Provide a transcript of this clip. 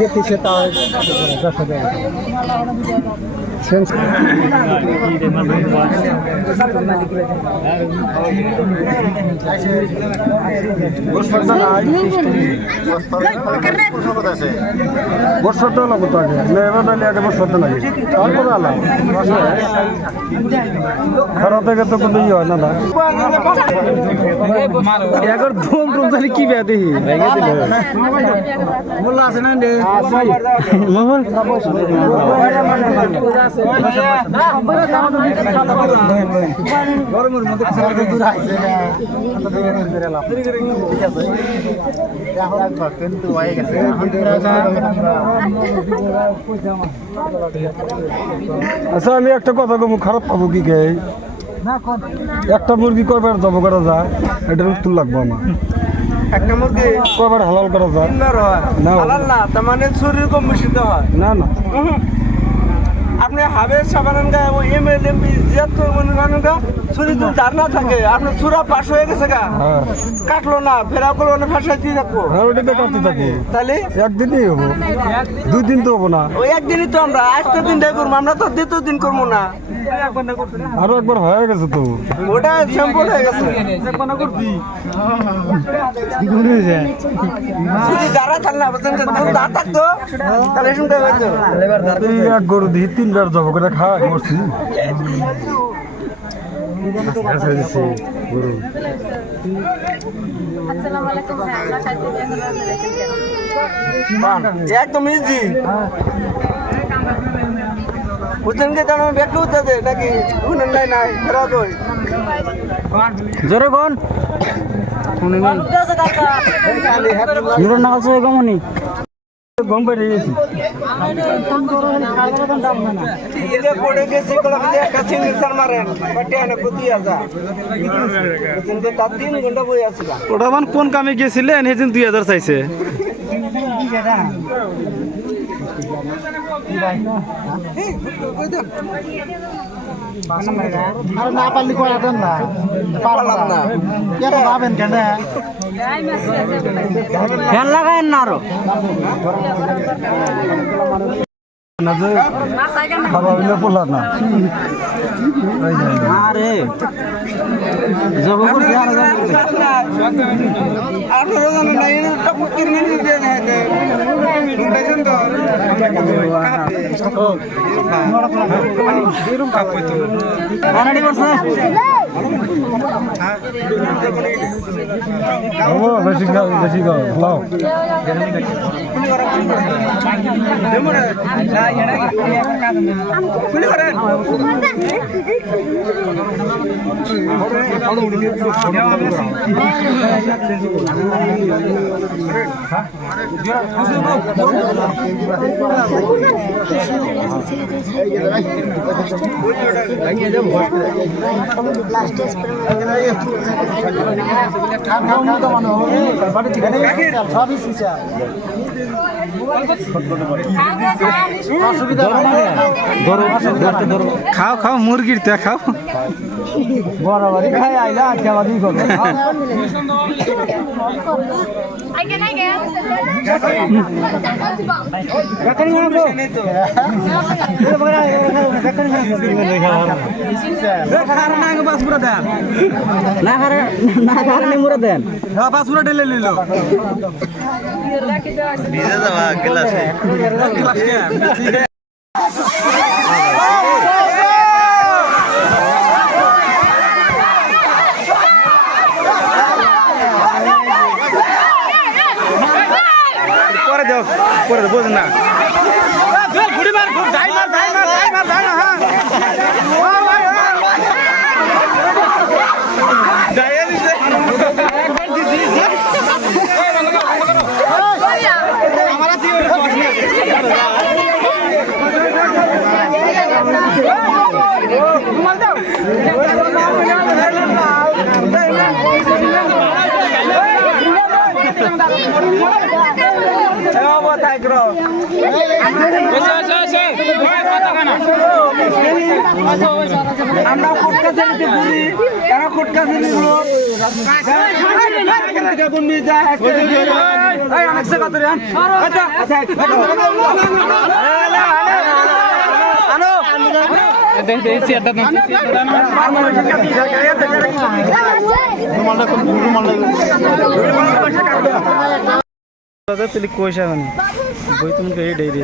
দেখতে সেটা 10,000 সেন্স বর্ষটা লাগতো তো আগে এবার আগে বর্ষটা লাগে তারপরে আলাদা খারাপ থেকে তো কোনো ইয়ে হয় না না এখন ধুম টুম জানি কি বেয়া দেখি মোল্লা আছে না মোবাইল গরমের মধ্যে দূর আইছে আচ্ছা আমি একটা কথা কব খারাপ পাবো কি কে একটা মুরগি কয়বার জব করা যায় এটার উত্তর লাগবো আমার একটা মুরগি কয়বার হালাল করা যায় না হালাল না তার মানে শরীর কম মিশ্রিত হয় না না আপনি হাবে সাবানান গায়ে ওই এমএলএমপি যত মনে করেন গা শরীর যদি দাঁড় না থাকে আপনার চূড়া পাশ হয়ে গেছে গা কাটলো না ফেরা করলো না ফাঁসাই দিয়ে থাকবো হ্যাঁ ওইটাতে কাটতে থাকি তাহলে একদিনই হবো 2 দিন তো হবো না ওই একদিনই তো আমরা আজকের দিনটাই করবো আমরা তো দ্বিতীয় দিন করবো না আরো একবার হয়ে গেছে তো ওটা স্যাম্পল হয়ে গেছে যদি দাঁড়া থাকলে না বুঝছেন দাঁড় থাকতো তাহলে শুনতে হইতো এক গরু দিয়ে 3বার জব করে খাওয়া করছি গরু একদম ইজি বুঝছেন কি জানো ব্যাগটা উঠতে দে নাকি শুনেন নাই নাই ফেরত ওই জোরে কোন নুরন নাগাল সবাই গমনি গম পেয়ে গেছি এটা পড়ে গেছে কলকাতা একটা সিগনেচার মারেন পাটিয়ানে প্রতি আসা কিন্তু তার 3 ঘন্টা বই আসিলা ওটা মান কোন কামে গেছিলেন সেদিন 2000 চাইছে আর না পারলি কয়া দেন না পারলাম না কেন ভাবেন কেন ফ্যান লাগায়েন না আরো না যে খাবার হইলে পোলা না আরে জব করতে আর আপনারা জানেন না এই টপক কিনে নিতে দেয় শুনতেছেন তো এরকম কাপ হইতো রেডি করছে ও বেশি গাও লাও কুলি করেন খাও খাও মুরগির তে খাও বরাবরই খাই আইলা আজকে আমাদের করবে পরে বোঝেন না আমরা কোটকা ছেড়ে ঘুরি এরা কোটকা ছেড়ে গুলো বন্দি যায় অনেক জায়গা ধরে তুলি কইসা মানে বই তুমি এই ডেইরি